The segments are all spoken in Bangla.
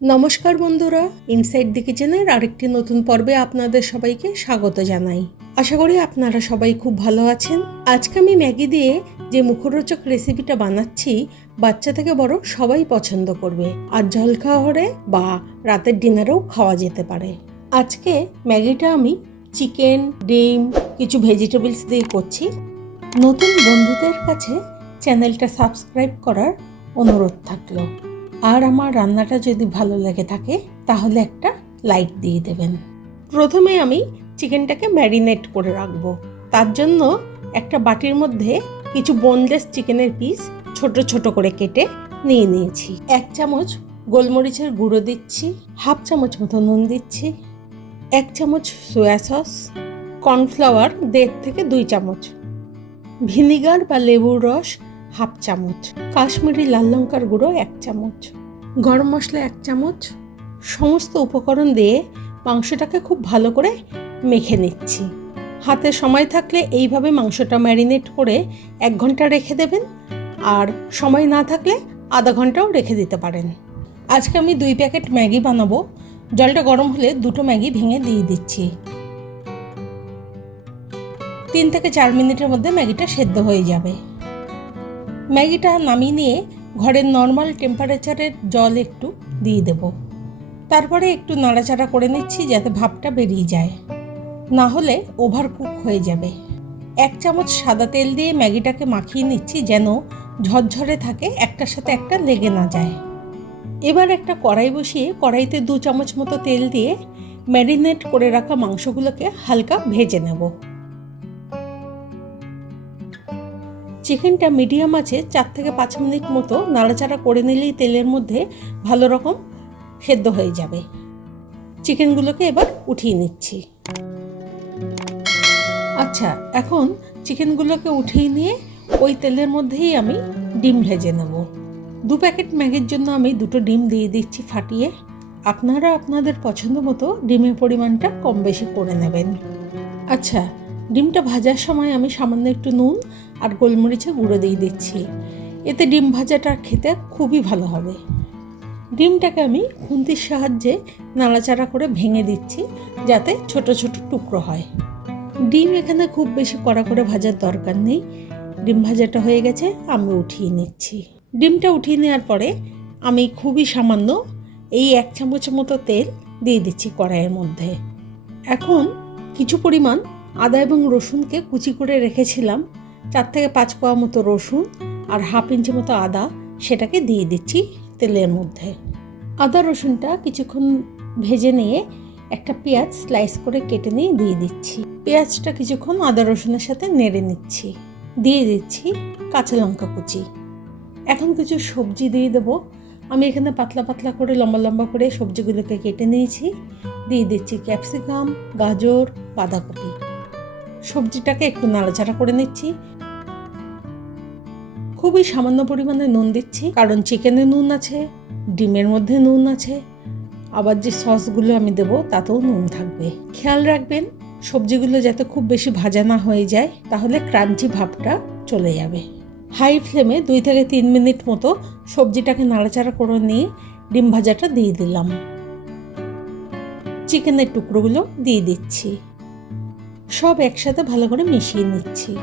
নমস্কার বন্ধুরা ইনসাইড দি কিচেনের আরেকটি নতুন পর্বে আপনাদের সবাইকে স্বাগত জানাই। আশা করি আপনারা সবাই খুব ভালো আছেন। আজকে আমি ম্যাগি দিয়ে যে মুখরোচক রেসিপিটা বানাচ্ছি, বাচ্চা থেকে বড় সবাই পছন্দ করবে। আর জল খাওয়া হলে বা রাতের ডিনারেও খাওয়া যেতে পারে। আজকে ম্যাগিটা আমি চিকেন, ডিম, কিছু ভেজিটেবলস দিয়ে করছি। নতুন বন্ধুদের কাছে চ্যানেলটা সাবস্ক্রাইব করার অনুরোধ থাকল। আর আমার রান্নাটা যদি ভালো লেগে থাকে, তাহলে একটা লাইক দিয়ে দেবেন। প্রথমে আমি চিকেনটাকে ম্যারিনেট করে রাখব। তার জন্য একটা বাটির মধ্যে কিছু বোনলেস চিকেনের পিস ছোট ছোট করে কেটে নিয়ে নিয়েছি। এক চামচ গোলমরিচের গুঁড়ো দিচ্ছি, হাফ চামচ মতো নুন দিচ্ছি, এক চামচ সোয়া সস কর্নফ্লাওয়ার দেড় থেকে দুই চামচ। ভিনিগার বা লেবুর রস হাফ চামচ। কাশ্মীরি লাল লঙ্কার গুঁড়ো এক চামচ। গরম মশলা এক চামচ। সমস্ত উপকরণ দিয়ে মাংসটাকে খুব ভালো করে মেখে নিচ্ছি। হাতে সময় থাকলে এইভাবে মাংসটা ম্যারিনেট করে এক ঘণ্টা রেখে দেবেন আর সময় না থাকলে আধা ঘন্টাও রেখে দিতে পারেন। আজকে আমি দুই প্যাকেট ম্যাগি বানাবো। জলটা গরম হলে দুটো ম্যাগি ভেঙে দিয়ে দিচ্ছি। তিন থেকে চার মিনিটের মধ্যে ম্যাগিটা সেদ্ধ হয়ে যাবে। ম্যাগিটা নামিয়ে নিয়ে ঘরের নর্মাল টেম্পারেচারের জল একটু দিয়ে দেব। তারপরে একটু নাড়াচাড়া করে নিচ্ছি যাতে ভাপটা বেরিয়ে যায়। না হলে ওভার কুক হয়ে যাবে। এক চামচ সাদা তেল দিয়ে ম্যাগিটাকে মাখিয়ে নিচ্ছি যেন ঝরঝরে থাকে, একটার সাথে একটা লেগে না যায়। এবার একটা কড়াই বসিয়ে কড়াইতে দু চামচ মতো তেল দিয়ে ম্যারিনেট করে রাখা মাংসগুলোকে হালকা ভেজে নেব। চিকেনটা মিডিয়াম আছে, চার থেকে পাঁচ মিনিট মতো নাড়াচাড়া করে নিলেই তেলের মধ্যে ভালো রকম সেদ্ধ হয়ে যাবে। চিকেনগুলোকে এবার উঠিয়ে নিচ্ছি। আচ্ছা এখন চিকেনগুলোকে উঠিয়ে নিয়ে ওই তেলের মধ্যেই আমি ডিম ভেজে নেব। দু প্যাকেট ম্যাগির জন্য আমি দুটো ডিম দিয়ে দিচ্ছি ফাটিয়ে। আপনারা আপনাদের পছন্দ মতো ডিমের পরিমাণটা কম বেশি করে নেবেন। আচ্ছা ডিমটা ভাজার সময় আমি সামান্য একটু নুন আর গোলমরিচে গুঁড়ো দিয়ে দিচ্ছি। এতে ডিম ভাজাটা খেতে খুবই ভালো হবে। ডিমটাকে আমি খুন্তির সাহায্যে নাড়াচাড়া করে ভেঙে দিচ্ছি যাতে ছোট ছোট টুকরো হয়। ডিম এখানে খুব বেশি কড়া করে ভাজার দরকার নেই। ডিম ভাজাটা হয়ে গেছে, আমি উঠিয়ে নিচ্ছি। ডিমটা উঠিয়ে নেওয়ার পরে আমি খুবই সামান্য এই এক চামচ মতো তেল দিয়ে দিচ্ছি কড়াইয়ের মধ্যে। এখন কিছু পরিমাণ আদা এবং রসুনকে কুচি করে রেখেছিলাম। চার থেকে পাঁচ কোয়া মতো রসুন আর হাফ ইঞ্চি মতো আদা সেটাকে দিয়ে দিচ্ছি তেলের মধ্যে। আদা রসুনটা কিছুক্ষণ ভেজে নিয়ে একটা পেঁয়াজ স্লাইস করে কেটে নিয়ে দিয়ে দিচ্ছি। পেঁয়াজটা কিছুক্ষণ আদা রসুনের সাথে নেড়ে নিচ্ছি। দিয়ে দিচ্ছি কাঁচা লঙ্কা কুচি। এখন কিছু সবজি দিয়ে দেবো। আমি এখানে পাতলা পাতলা করে, লম্বা লম্বা করে সবজিগুলোকে কেটে নিয়েছি। দিয়ে দিচ্ছি ক্যাপসিকাম, গাজর, বাঁধাকপি। সবজিটাকে একটু নাড়াচাড়া করে নিচ্ছি। খুবই সামান্য পরিমাণে নুন দিচ্ছি, কারণ চিকেনে নুন আছে, ডিমের মধ্যে নুন আছে। আবার যে সসগুলো আমি দেব, তাতেও নুন থাকবে। খেয়াল রাখবেন, সবজিগুলো যাতে খুব বেশি ভাজা না হয়ে যায়, তাহলে ক্রাঞ্চি ভাবটা চলে যাবে। হাই ফ্লেমে দুই থেকে তিন মিনিট মতো সবজিটাকে নাড়াচাড়া করে নিয়ে ডিম ভাজাটা দিয়ে দিলাম। চিকেনের টুকরোগুলো দিয়ে দিচ্ছি। সব একসাথে ভালো করে মিশিয়ে নিচ্ছি।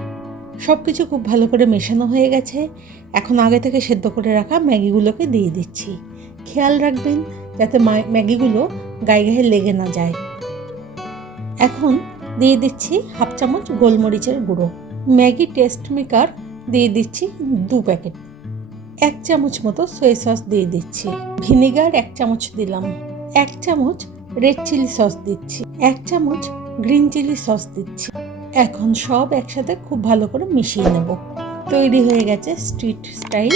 সব কিছু খুব ভালো করে মেশানো হয়ে গেছে। এখন আগে থেকে সেদ্ধ করে রাখা ম্যাগিগুলোকে দিয়ে দিচ্ছি। খেয়াল রাখবেন যাতে ম্যাগিগুলো গায়ে গায়ে লেগে না যায়। এখন দিয়ে দিচ্ছি হাফ চামচ গোলমরিচের গুঁড়ো। ম্যাগি টেস্ট মেকার দিয়ে দিচ্ছি দু প্যাকেট। এক চামচ মতো সয়া সস দিয়ে দিচ্ছি। ভিনিগার এক চামচ দিলাম। এক চামচ রেড চিলি সস দিচ্ছি। এক চামচ গ্রিন চিলি সস দিচ্ছি। এখন সব একসাথে খুব ভালো করে মিশিয়ে নেব। তৈরি হয়ে গেছে স্ট্রিট স্টাইল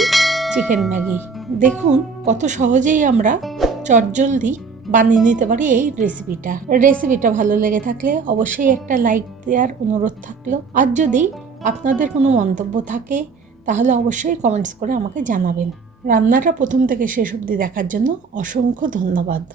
চিকেন ম্যাগি। দেখুন, কত সহজেই আমরা চটজলদি বানিয়ে নিতে পারি এই রেসিপিটা। রেসিপিটা ভালো লেগে থাকলে অবশ্যই একটা লাইক দেওয়ার অনুরোধ থাকল। আর যদি আপনাদের কোনো মন্তব্য থাকে, তাহলে অবশ্যই কমেন্টস করে আমাকে জানাবেন। রান্নাটা প্রথম থেকে শেষ অবধি দেখার জন্য অসংখ্য ধন্যবাদ।